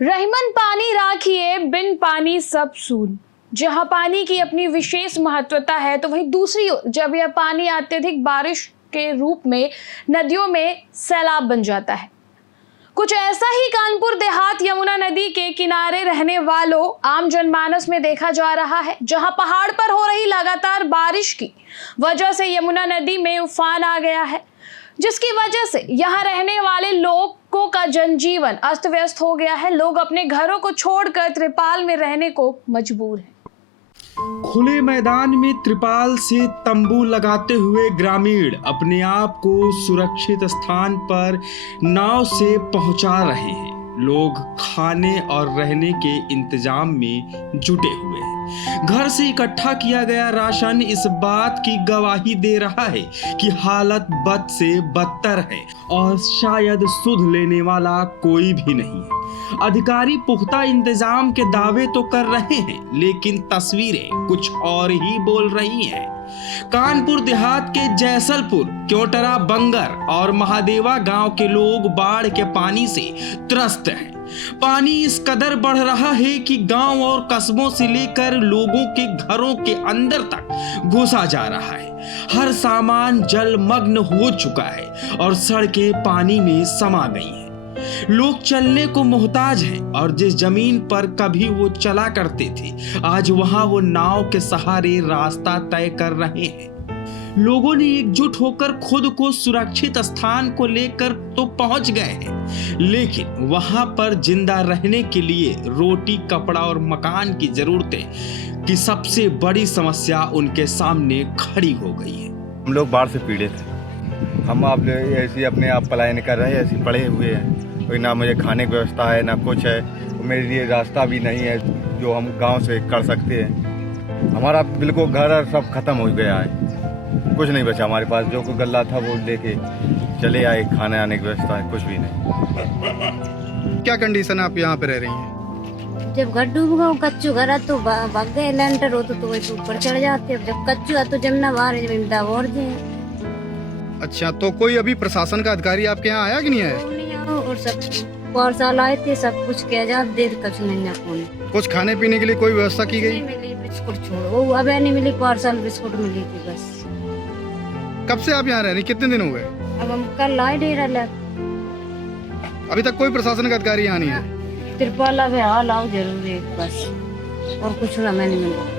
रहीमन पानी राखिए, बिन पानी सब सून। जहां पानी की अपनी विशेष महत्वता है, तो वहीं दूसरी ओर जब यह पानी अत्यधिक बारिश के रूप में नदियों में सैलाब बन जाता है। कुछ ऐसा ही कानपुर देहात यमुना नदी के किनारे रहने वालों आम जनमानस में देखा जा रहा है, जहां पहाड़ पर हो रही लगातार बारिश की वजह से यमुना नदी में उफान आ गया है, जिसकी वजह से यहाँ रहने वाले लोगों का जनजीवन अस्त व्यस्त हो गया है। लोग अपने घरों को छोड़कर त्रिपाल में रहने को मजबूर हैं। खुले मैदान में त्रिपाल से तंबू लगाते हुए ग्रामीण अपने आप को सुरक्षित स्थान पर नाव से पहुंचा रहे हैं। लोग खाने और रहने के इंतजाम में जुटे हुए हैं। घर से इकट्ठा किया गया राशन इस बात की गवाही दे रहा है कि हालत बद से बदतर है और शायद सुध लेने वाला कोई भी नहीं है। अधिकारी पुख्ता इंतजाम के दावे तो कर रहे हैं, लेकिन तस्वीरें कुछ और ही बोल रही हैं। कानपुर देहात के जैसलपुर, क्योटरा, बंगर और महादेवा गांव के लोग बाढ़ के पानी से त्रस्त हैं। पानी इस कदर बढ़ रहा है कि गांव और कस्बों से लेकर लोगों के घरों के अंदर तक घुसा जा रहा है। हर सामान जलमग्न हो चुका है और सड़कें पानी में समा गई हैं। लोग चलने को मोहताज हैं और जिस जमीन पर कभी वो चला करते थे, आज वहां वो नाव के सहारे रास्ता तय कर रहे हैं। लोगों ने एकजुट होकर खुद को सुरक्षित स्थान को लेकर तो पहुंच गए हैं, लेकिन वहां पर जिंदा रहने के लिए रोटी, कपड़ा और मकान की जरूरतें की सबसे बड़ी समस्या उनके सामने खड़ी हो गई है। हम लोग बाढ़ से पीड़ित हैं। हम आप ऐसे अपने आप पलायन कर रहे हैं, ऐसे पड़े हुए हैं। कोई ना मुझे खाने की व्यवस्था है, ना कुछ है। मेरे लिए रास्ता भी नहीं है जो हम गांव से कर सकते हैं। हमारा बिल्कुल घर सब खत्म हो गया है, कुछ नहीं बचा हमारे पास। जो कोई गल्ला था वो लेके चले आए, खाने आने की व्यवस्था है, कुछ भी नहीं। क्या कंडीशन आप यहाँ पे रह रही हैं? जब घर डूब गया, कच्चू घर है तो भाग गए, लेंटर हो तो वैसे ऊपर चढ़ जाते। अब जब कच्चू है तो जमना बाहर जमीन और दे। अच्छा, तो कोई अभी प्रशासन का अधिकारी आपके यहाँ आया कि नहीं आया? और सब पार्सल आए थे, सब कुछ किया जा, देर कुछ नहीं फोन। कुछ खाने पीने के लिए कोई व्यवस्था की गई? मिली बिस्कुट छोड़ो, वो अब नहीं मिली, पार्सल बिस्कुट मिली थी बस। कब से आप यहाँ रह रही, कितने दिन हो गए? अब हम कल आए डेरा लग। अभी तक कोई प्रशासन का अधिकारी यहाँ नहीं है? त्रिपाल अब हाल आओ जरूरी बस, और कुछ हमें नहीं मिला।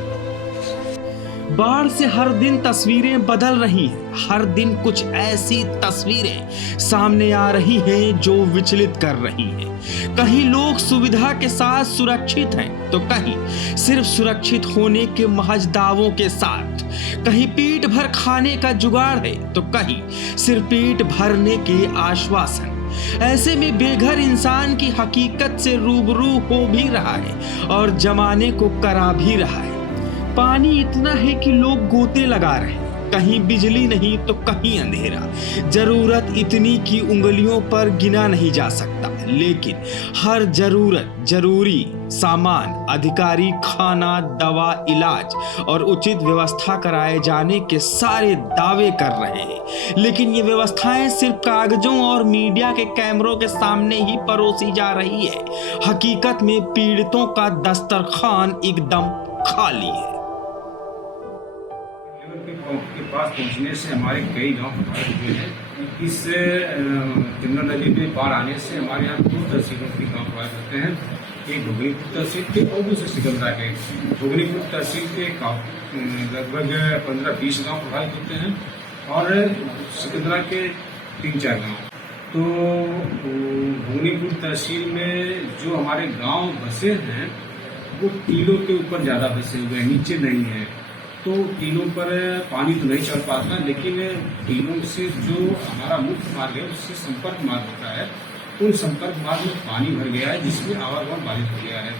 बाढ़ से हर दिन तस्वीरें बदल रही हैं। हर दिन कुछ ऐसी तस्वीरें सामने आ रही हैं जो विचलित कर रही हैं। कहीं लोग सुविधा के साथ सुरक्षित हैं, तो कहीं सिर्फ सुरक्षित होने के महज दावों के साथ। कहीं पेट भर खाने का जुगाड़ है, तो कहीं सिर्फ पेट भरने के आश्वासन। ऐसे में बेघर इंसान की हकीकत से रूबरू हो भी रहा है और जमाने को करा भी रहा है। पानी इतना है कि लोग गोते लगा रहे हैं, कहीं बिजली नहीं तो कहीं अंधेरा। जरूरत इतनी कि उंगलियों पर गिना नहीं जा सकता, लेकिन हर जरूरत, जरूरी सामान, अधिकारी, खाना, दवा, इलाज और उचित व्यवस्था कराए जाने के सारे दावे कर रहे हैं, लेकिन ये व्यवस्थाएं सिर्फ कागजों और मीडिया के कैमरों के सामने ही परोसी जा रही है। हकीकत में पीड़ितों का दस्तरखान एकदम खाली है। के पास पहुंचने से हमारे कई गांव प्रभावित हुए हैं। इस यमुना नदी में बाढ़ आने से हमारे यहाँ 2 तहसीलों के गांव प्रभावित होते हैं। एक भुगनीपुर तहसील के और दूसरे सिकंदरा के। भुगनीपुर तहसील के लगभग 15-20 गांव प्रभावित होते हैं और सिकंदरा के 3-4 गांव। तो भुगनीपुर तहसील में जो हमारे गांव बसे हैं वो टीलों के ऊपर ज्यादा बसे हुए हैं, नीचे नहीं है। तो टीलों पर पानी तो नहीं चढ़ पाता, लेकिन टीलों से जो हमारा मुख्य मार्ग है उससे संपर्क मार्ग होता है, उन संपर्क मार्ग में पानी भर गया है, जिसमें आवागमन बाधित हो गया है।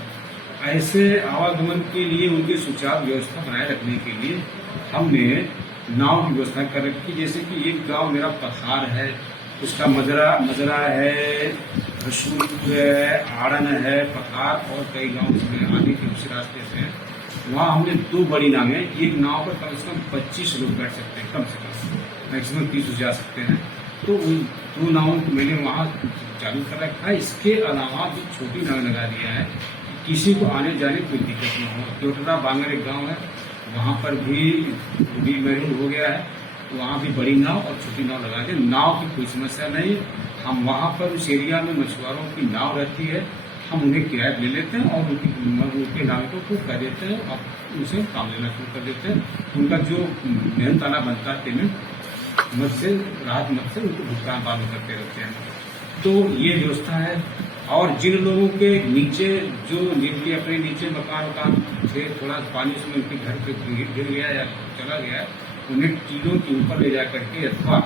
ऐसे आवागमन के लिए उनकी सुचारू व्यवस्था बनाए रखने के लिए हमने नाव की व्यवस्था कर रखी। जैसे कि एक गांव मेरा पथार है, उसका मजरा है, रसूलपुर है, आड़न है, पथार और कई गाँव में आने के उसी रास्ते से है। वहाँ हमने 2 बड़ी नावें, एक नाव पर कम से कम 25 लोग बैठ सकते हैं, कम से कम मैक्सिमम 30 जा सकते हैं। तो उन 2 नावों को मैंने वहाँ चालू कर रखा है। इसके अलावा भी छोटी नाव लगा दिया है, किसी को आने जाने कोई दिक्कत नहीं हो। टोटरा बांगर एक गाँव है, वहाँ पर भी मरीन हो गया है, वहाँ भी बड़ी नाव और छोटी नाव लगा के नाव की कोई समस्या नहीं। हम वहाँ पर उस एरिया में मछुआरों की नाव रहती है, हम उन्हें किराया ले लेते हैं और उनके नाविकों को कह देते हैं और उनसे काम लेना शुरू कर देते हैं। उनका जो मेहनताना बनता है पेमेंट मत से राहत मत से उनको भुगतान बाद में करते रहते हैं। तो ये व्यवस्था है। और जिन लोगों के नीचे जिनके अपने नीचे मकान थे, थोड़ा पानी उसमें उनके घर पे गिर गया या चला गया, उन्हें टीलों के ऊपर ले जा करके अथवा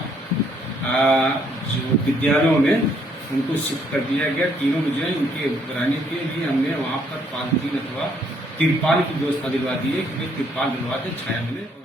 जो विद्यालयों में उनको शिफ्ट कर दिया गया। तीनों में जो है उनके रहने के लिए हमने वहाँ पर 5-3 अथवा तिरपाल की व्यवस्था दिलवा दी है कि तिरपाल दिलवा के छाया मिले।